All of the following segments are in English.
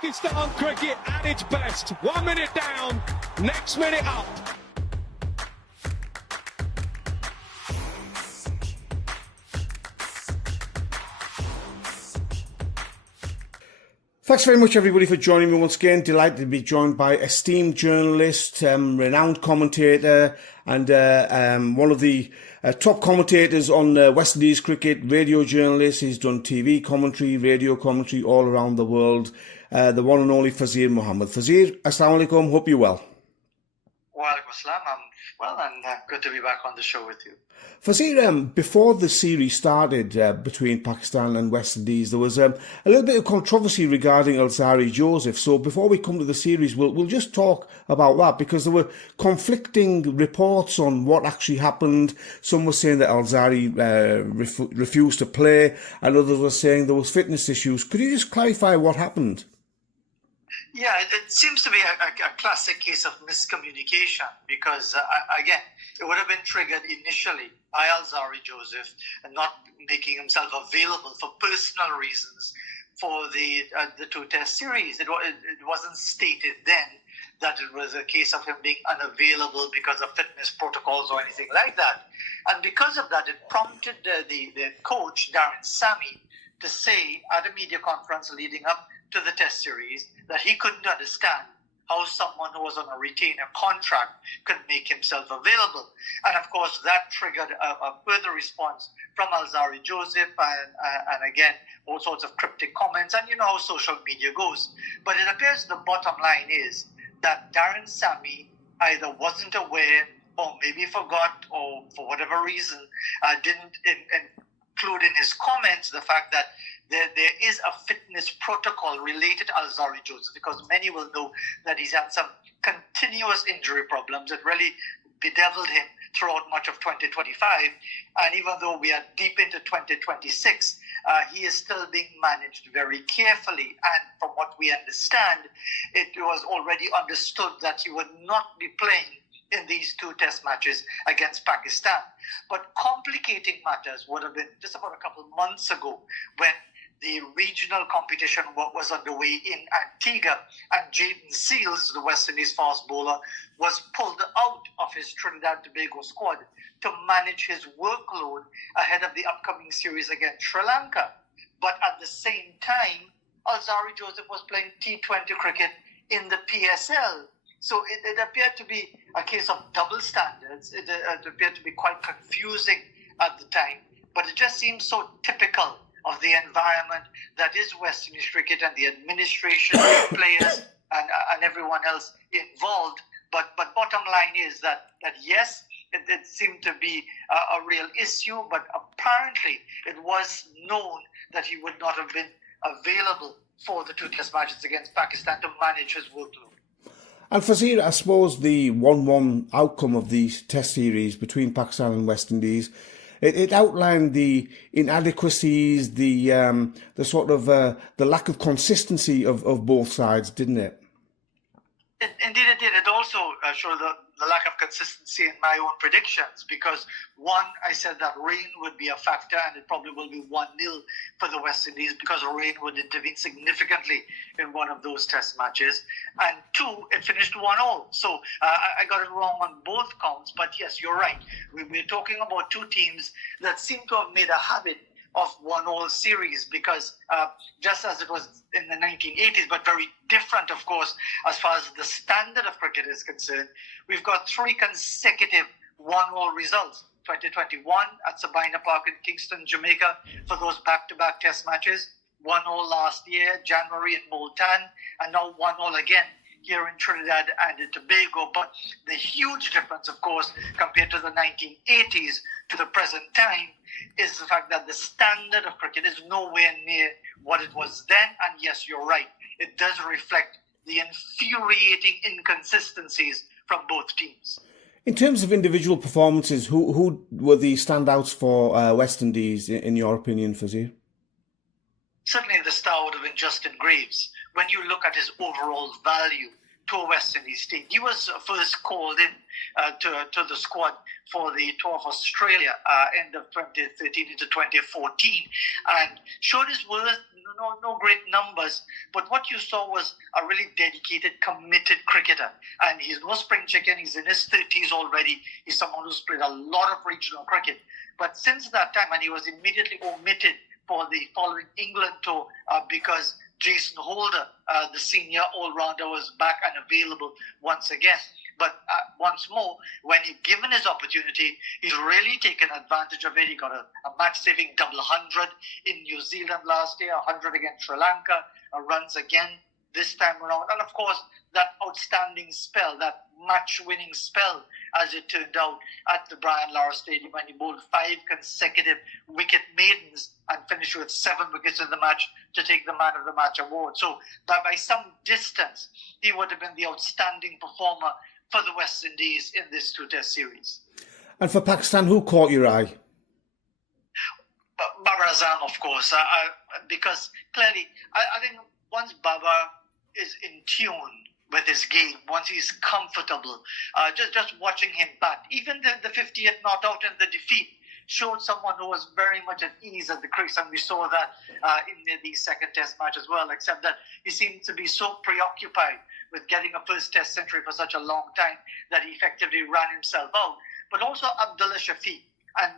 Pakistan cricket at its best. 1 minute down, next minute up. Thanks very much, everybody, for joining me once again. Delighted to be joined by esteemed journalist, renowned commentator, and one of the top commentators on West Indies cricket, radio journalist. He's done TV commentary, radio commentary all around the world. The one and only Fazeer Mohammed. Fazeer, assalamu alaikum. Hope you're well. Wa alaikum assalam. I'm well, and good to be back on the show with you. Fazeer, before the series started between Pakistan and West Indies, there was a little bit of controversy regarding Alzarri Joseph. So before we come to the series, we'll just talk about that, because there were conflicting reports on what actually happened. Some were saying that Alzarri refused to play, and others were saying there was fitness issues. Could you just clarify what happened? Yeah, it seems to be a classic case of miscommunication, because, again, it would have been triggered initially by Alzarri Joseph and not making himself available for personal reasons for the two-test series. It wasn't stated then that it was a case of him being unavailable because of fitness protocols or anything like that. And because of that, it prompted the coach, Darren Sammy, to say at a media conference leading up to the test series that he couldn't understand how someone who was on a retainer contract could make himself available. And of course, that triggered a further response from Alzarri Joseph and again, all sorts of cryptic comments. And you know how social media goes. But it appears the bottom line is that Darren Sammy either wasn't aware or maybe forgot, or for whatever reason, didn't include in his comments the fact that there is a fitness protocol related to Alzarri Joseph, because many will know that he's had some continuous injury problems that really bedeviled him throughout much of 2025. And even though we are deep into 2026, he is still being managed very carefully. And from what we understand, it was already understood that he would not be playing in these two test matches against Pakistan. But complicating matters would have been just about a couple of months ago, when the regional competition was underway in Antigua, and Jaden Seals, the West Indies fast bowler, was pulled out of his Trinidad and Tobago squad to manage his workload ahead of the upcoming series against Sri Lanka. But at the same time, Alzarri Joseph was playing T20 cricket in the PSL. So it appeared to be a case of double standards. It appeared to be quite confusing at the time, but it just seems so typical of the environment that is West Indies cricket and the administration, players, and everyone else involved. But bottom line is that yes, it seemed to be a real issue, but apparently it was known that he would not have been available for the two test matches against Pakistan to manage his workload. And Fazeer, I suppose the 1-1 outcome of the test series between Pakistan and West Indies, it outlined the inadequacies, the sort of the lack of consistency of both sides, didn't it? Indeed it did. It also showed the lack of consistency in my own predictions, because one, I said that rain would be a factor, and it probably will be 1-0 for the West Indies, because rain would intervene significantly in one of those test matches. And two, it finished 1-1. So I got it wrong on both counts. But yes, you're right. We're talking about two teams that seem to have made a habit of 1-1 series, because just as it was in the 1980s, but very different, of course, as far as the standard of cricket is concerned, we've got three consecutive 1-1 results. 2021 at Sabina Park in Kingston, Jamaica, for those back-to-back test matches. 1-0 last year, January in Multan, and now 1-0 again here in Trinidad and Tobago. But the huge difference, of course, compared to the 1980s to the present time, is the fact that the standard of cricket is nowhere near what it was then. And yes, you're right, it does reflect the infuriating inconsistencies from both teams. In terms of individual performances, who were the standouts for West Indies, in your opinion, Fazeer? Certainly the star would have been Justin Greaves. When you look at his overall value, to a West Indies team. He was first called in to the squad for the tour of Australia end of 2013 into 2014 and showed his worth. No great numbers, but what you saw was a really dedicated, committed cricketer. And he's no spring chicken. He's in his 30s already. He's someone who's played a lot of regional cricket. But since that time, and he was immediately omitted for the following England tour because Jason Holder, the senior all-rounder, was back and available once again. But once more, when he's given his opportunity, he's really taken advantage of it. He got a match-saving double 100 in New Zealand last year, 100 against Sri Lanka, runs again this time around. And of course, that outstanding spell, that match-winning spell, as it turned out, at the Brian Lara Stadium when he bowled 5 consecutive wicket maidens and finished with 7 wickets in the match to take the Man of the Match award. So by some distance, he would have been the outstanding performer for the West Indies in this 2-test series. And for Pakistan, who caught your eye? Babar Azam, of course, because clearly, I think once Babar is in tune with his game, once he's comfortable, just watching him bat, even the 50th not out in the defeat showed someone who was very much at ease at the crease, and we saw that in the second test match as well, except that he seemed to be so preoccupied with getting a first test century for such a long time that he effectively ran himself out. But also Abdullah Shafiq, and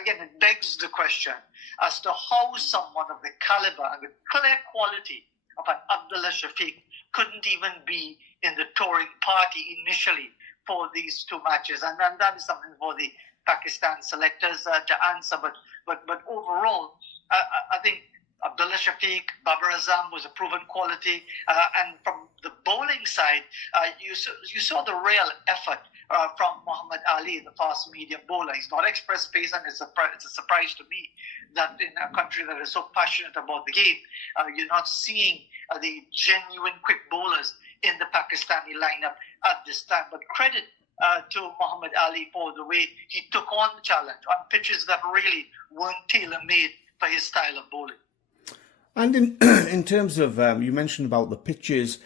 again it begs the question as to how someone of the caliber and the clear quality of an Abdullah Shafiq couldn't even be in the touring party initially for these 2 matches, and that is something for the Pakistan selectors to answer. But overall, I think Abdullah Shafiq, Babar Azam was a proven quality, and from the bowling side, you saw the real effort from Muhammad Ali, the fast medium bowler. He's not express pace, and it's a surprise to me that in a country that is so passionate about the game, you're not seeing the genuine quick bowlers in the Pakistani lineup at this time. But credit to Muhammad Ali for the way he took on the challenge on pitches that really weren't tailor-made for his style of bowling. And in terms of, you mentioned about the pitches,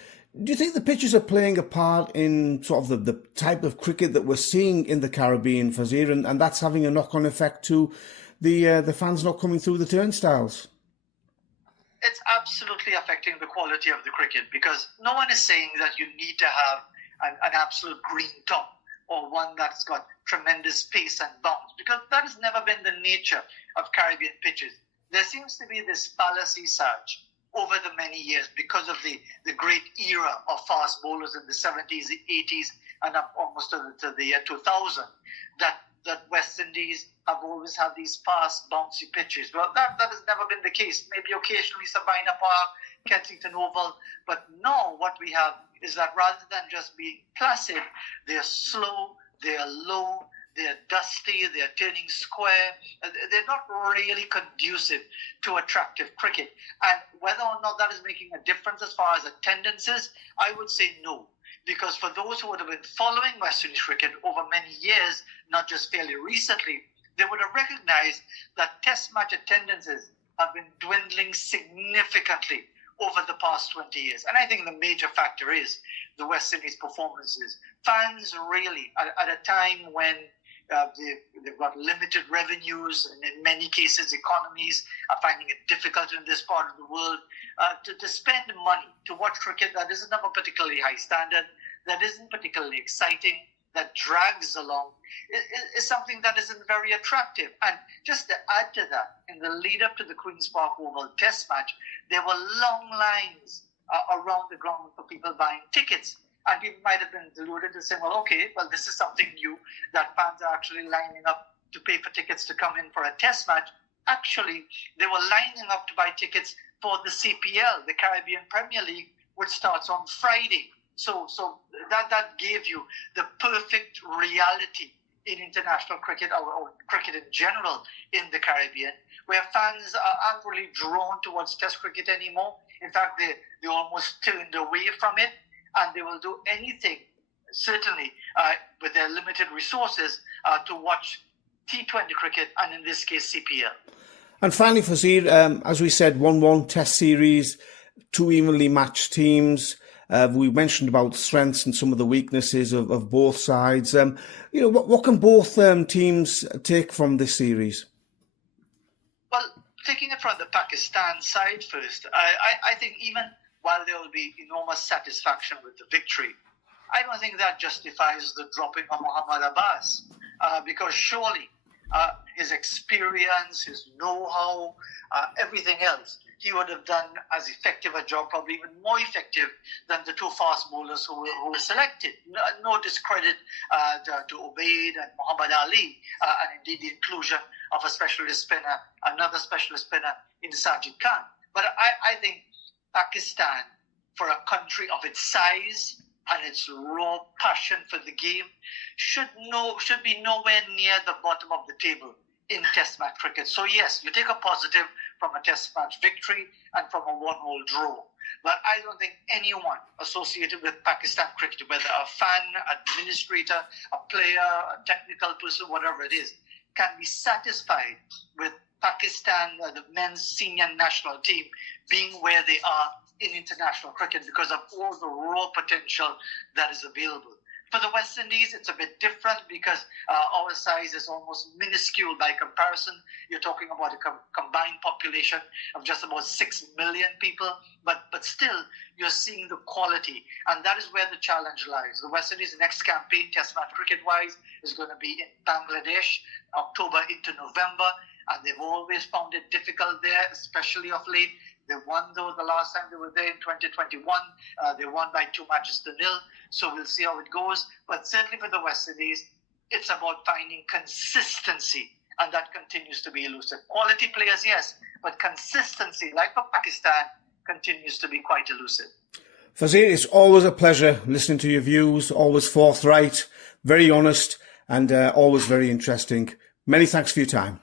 do you think the pitches are playing a part in sort of the type of cricket that we're seeing in the Caribbean, Fazeer, and that's having a knock-on effect to the fans not coming through the turnstiles? It's absolutely affecting the quality of the cricket, because no one is saying that you need to have an absolute green top or one that's got tremendous pace and bounce, because that has never been the nature of Caribbean pitches. There seems to be this fallacy surge over the many years because of the great era of fast bowlers in the 70s, the 80s, and up almost to the year 2000, that West Indies have always had these fast, bouncy pitches. Well, that has never been the case. Maybe occasionally Sabina Park, Kensington Oval, but now what we have is that rather than just being placid, they're slow, they're low, they're dusty, they're turning square. They're not really conducive to attractive cricket. And whether or not that is making a difference as far as attendance is, I would say no. Because for those who would have been following West Indies cricket over many years, not just fairly recently, they would have recognized that test match attendances have been dwindling significantally over the past 20 years. And I think the major factor is the West Indies performances. Fans really, at a time when they've got limited revenues, and in many cases economies are finding it difficult in this part of the world to spend money to watch cricket that isn't of a particularly high standard, that isn't particularly exciting, that drags along, is something that isn't very attractive. And just to add to that, in the lead up to the Queen's Park Oval Test match, there were long lines around the ground for people buying tickets. And people might have been deluded to say, well, okay, this is something new, that fans are actually lining up to pay for tickets to come in for a test match. Actually, they were lining up to buy tickets for the CPL, the Caribbean Premier League, which starts on Friday. So that gave you the perfect reality in international cricket or cricket in general in the Caribbean, where fans aren't really drawn towards test cricket anymore. In fact, they almost turned away from it. And they will do anything, certainly with their limited resources, to watch T20 cricket, and in this case, CPL. And finally, Fazeer, as we said, 1-1 test series, 2 evenly matched teams. We mentioned about strengths and some of the weaknesses of both sides. What can both teams take from this series? Well, taking it from the Pakistan side first, I think even while there will be enormous satisfaction with the victory, I don't think that justifies the dropping of Muhammad Abbas, because surely his experience, his know-how, everything else, he would have done as effective a job, probably even more effective than the two fast bowlers who were selected. No discredit to Ubaid and Muhammad Ali, and indeed the inclusion of a specialist spinner, another specialist spinner in Sajid Khan. But I think Pakistan, for a country of its size and its raw passion for the game, should be nowhere near the bottom of the table in Test match cricket. So yes, you take a positive from a Test match victory and from a one-all draw. But I don't think anyone associated with Pakistan cricket, whether a fan, administrator, a player, a technical person, whatever it is, can be satisfied with Pakistan, the men's senior national team, being where they are in international cricket because of all the raw potential that is available. For the West Indies, it's a bit different because our size is almost minuscule by comparison. You're talking about a combined population of just about 6 million people, but still you're seeing the quality, and that is where the challenge lies. The West Indies' next campaign, Test match cricket-wise, is going to be in Bangladesh, October into November, and they've always found it difficult there, especially of late. They won, though, the last time they were there in 2021. They won by 2 matches to 0. So we'll see how it goes. But certainly for the West Indies, it's about finding consistency. And that continues to be elusive. Quality players, yes. But consistency, like for Pakistan, continues to be quite elusive. Fazeer, it's always a pleasure listening to your views. Always forthright, very honest, and always very interesting. Many thanks for your time.